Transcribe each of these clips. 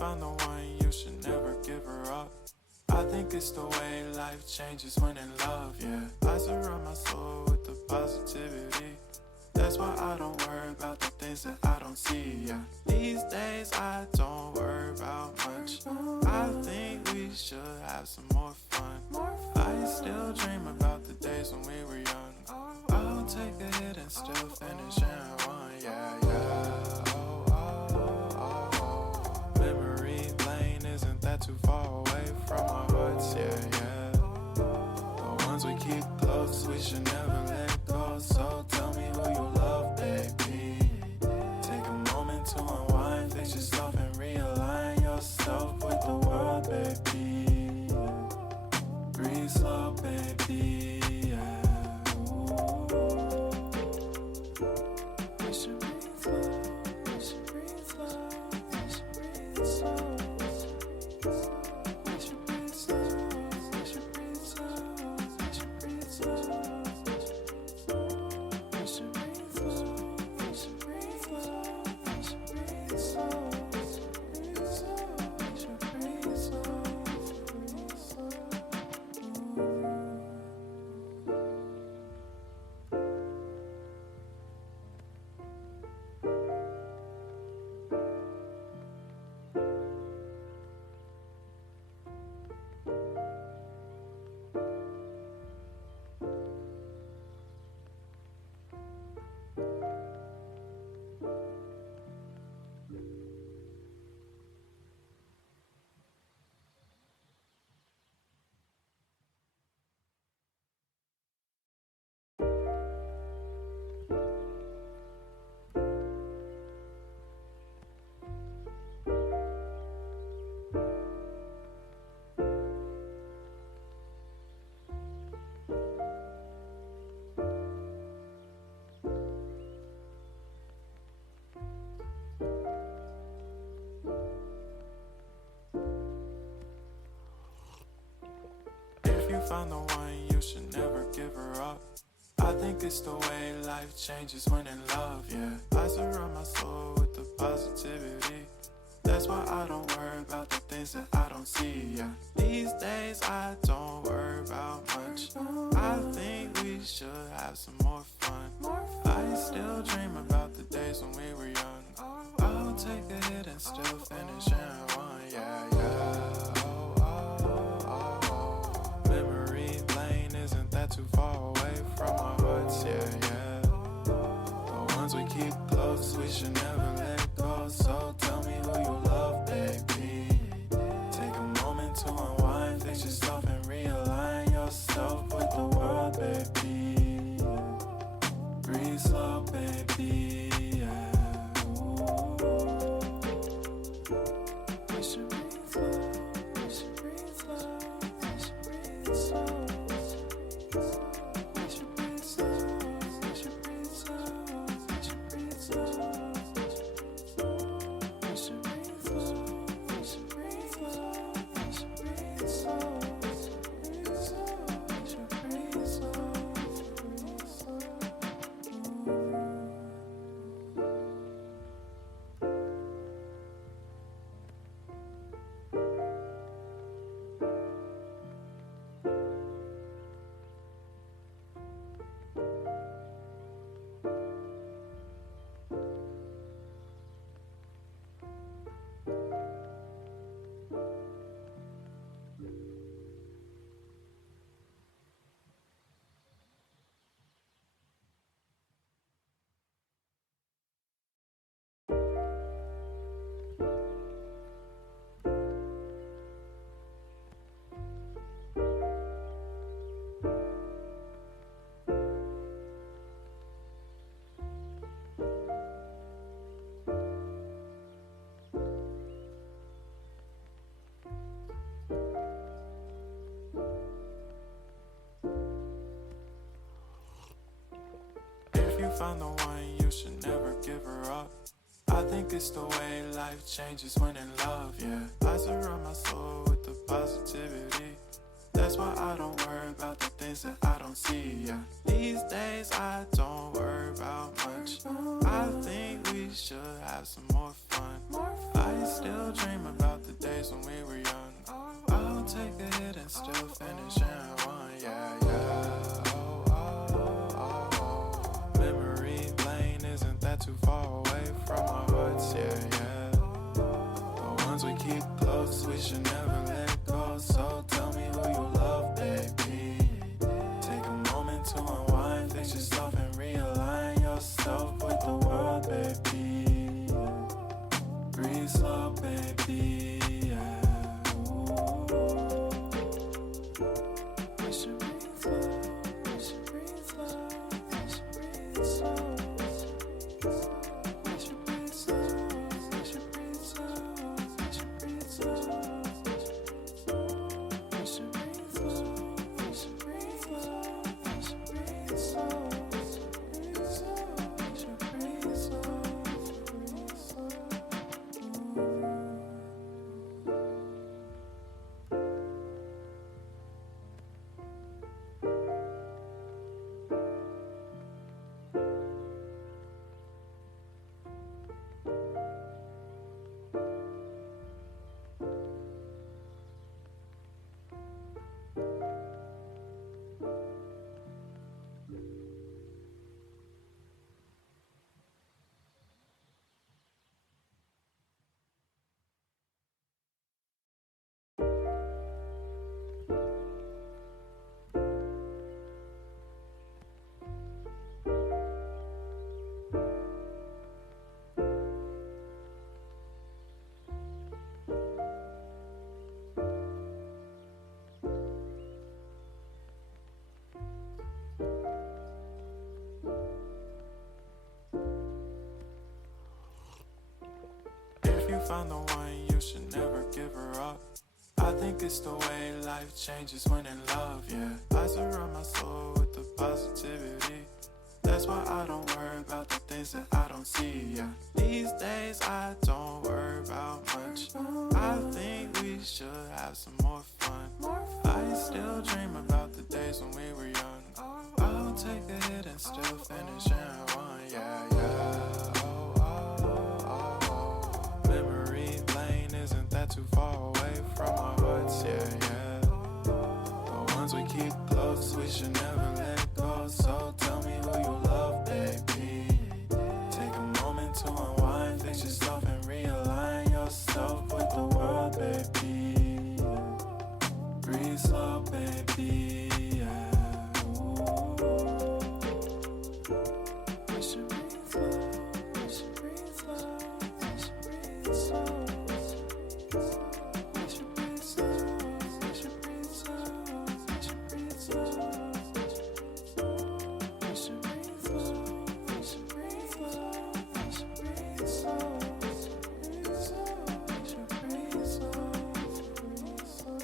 found the one, you should never give her up. I think it's the way life changes when in love, yeah. I surround my soul with the positivity. That's why I don't worry about the things that I don't see, yeah. These days I don't worry about much. I think we should have some more fun. I still dream about the days when we were young. I'll take a hit and still finish in one, yeah, yeah. Oh, oh, oh, oh. Memory lane isn't that too far away from our hearts, yeah, yeah. The ones we keep close, we should never let go. So tell me who you love, baby. Take a moment to unwind, fix yourself and realign yourself with the world, baby. Breathe slow, baby, yeah. We should breathe slow, we should breathe slow, we should breathe slow. We should breathe slow, we should breathe slow, we should breathe slow. We should breathe slow, we should breathe slow, we should breathe slow. We should breathe slow, breathe slow. If you found the one, you should never give her up. I think it's the way life changes when in love, yeah. I surround my soul with the positivity. That's why I don't worry about the things that I don't see, yeah. These days I don't worry about much. I think we should have some more fun. I still dream about the days when we were young. I'll take a hit and still finish in one, yeah, yeah. Oh, oh, oh, oh. Memory lane isn't that too far away from our hearts, yeah, yeah. The ones we keep close, we should never let go. So tell me who you love, baby. Take a moment to unwind, fix yourself and realign yourself with the world, baby. Breathe slow, baby, yeah. We should breathe slow, we should breathe slow, we should breathe slow. We should breathe slow, we should breathe slow, we should breathe slow. We should breathe slow, we should breathe slow, we should breathe slow. We should breathe slow, breathe slow. Found the one, you should never give her up. I think it's the way life changes when in love, yeah. I surround my soul with the positivity. That's why I don't worry about the things that I don't see, yeah. These days I don't worry about much. I think we should have some more fun. I still dream about the days when we were young. I'll take a hit and still finish in one. Yeah, yeah. Oh, oh, oh, oh. Memory lane isn't that too far away from our hearts. Yeah, yeah. The ones we keep close, we should never let go. So tell me who you love, baby. Take a moment to unwind, fix yourself and realign yourself with the world, baby. Breathe slow, baby. Yeah. We should breathe slow. We should breathe slow. We should breathe slow. We should breathe slow. We should breathe slow. We should breathe slow. We should breathe slow. We should breathe slow. We should breathe slow. We should breathe slow. Found the one, you should never give her up. I think it's the way life changes when in love, yeah. I surround my soul with the positivity. That's why I don't worry about the things that I don't see, yeah. These days I don't worry about much. I think we should have some more fun. I still dream about the days when we were young. I'll take a hit and still finish in one, yeah, yeah. Oh, oh, oh, oh. Memory lane isn't that too far away from our hearts, yeah, yeah. The ones we keep close, we should never let go. So tell me who you love, baby. Take a moment to unwind, fix yourself and realign yourself with the world, baby. Breathe slow, baby, yeah. We should breathe slow, we should breathe slow, we should breathe slow. We should breathe slow, we should breathe slow, we should breathe slow. We should breathe slow, we should breathe slow, we should breathe slow. We should breathe slow, breathe slow.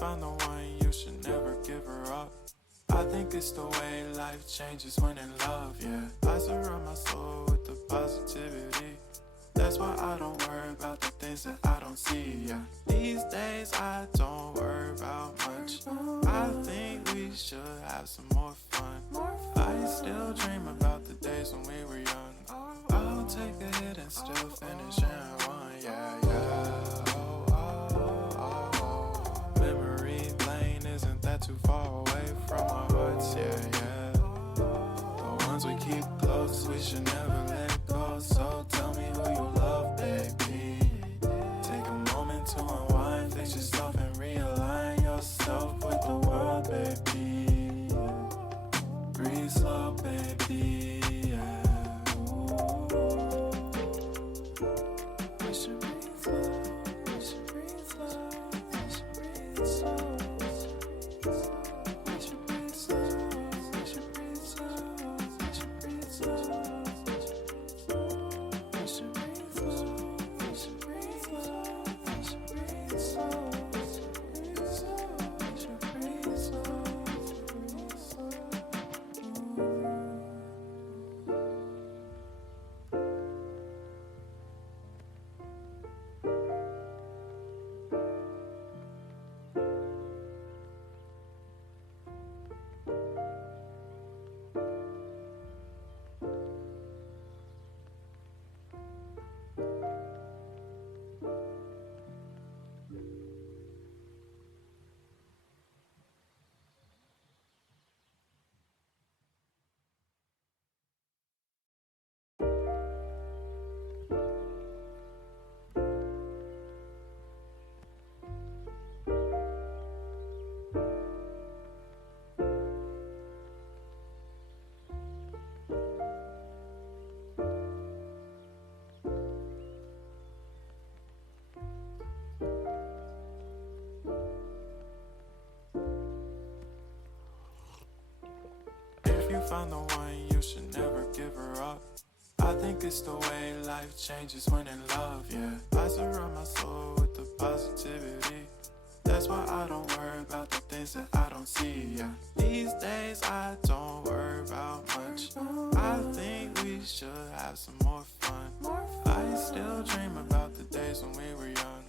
Found the one, you should never give her up. I think it's the way life changes when in love, yeah. I surround my soul with the positivity. That's why I don't worry about the things that I don't see, yeah. These days I don't worry about much. I think we should have some more fun. I still dream about the days when we were young. I'll take a hit and still finish in one, yeah, yeah. Oh, oh, oh, oh. Memory lane isn't that too far away from our hearts, yeah, yeah. The ones we keep close, we should never let go. So tell me who you love, baby. found the one, you should never give her up. I think it's the way life changes when in love, yeah. I surround my soul with the positivity. That's why I don't worry about the things that I don't see, yeah. These days I don't worry about much. I think we should have some more fun. I still dream about the days when we were young.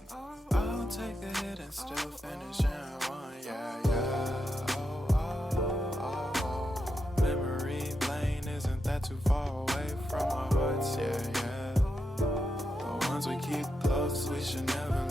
I'll take a hit and still finish in one, yeah, yeah. Oh, oh, oh, oh. Memory lane, isn't that too far away from our hearts, yeah, yeah. The ones we keep close, we should never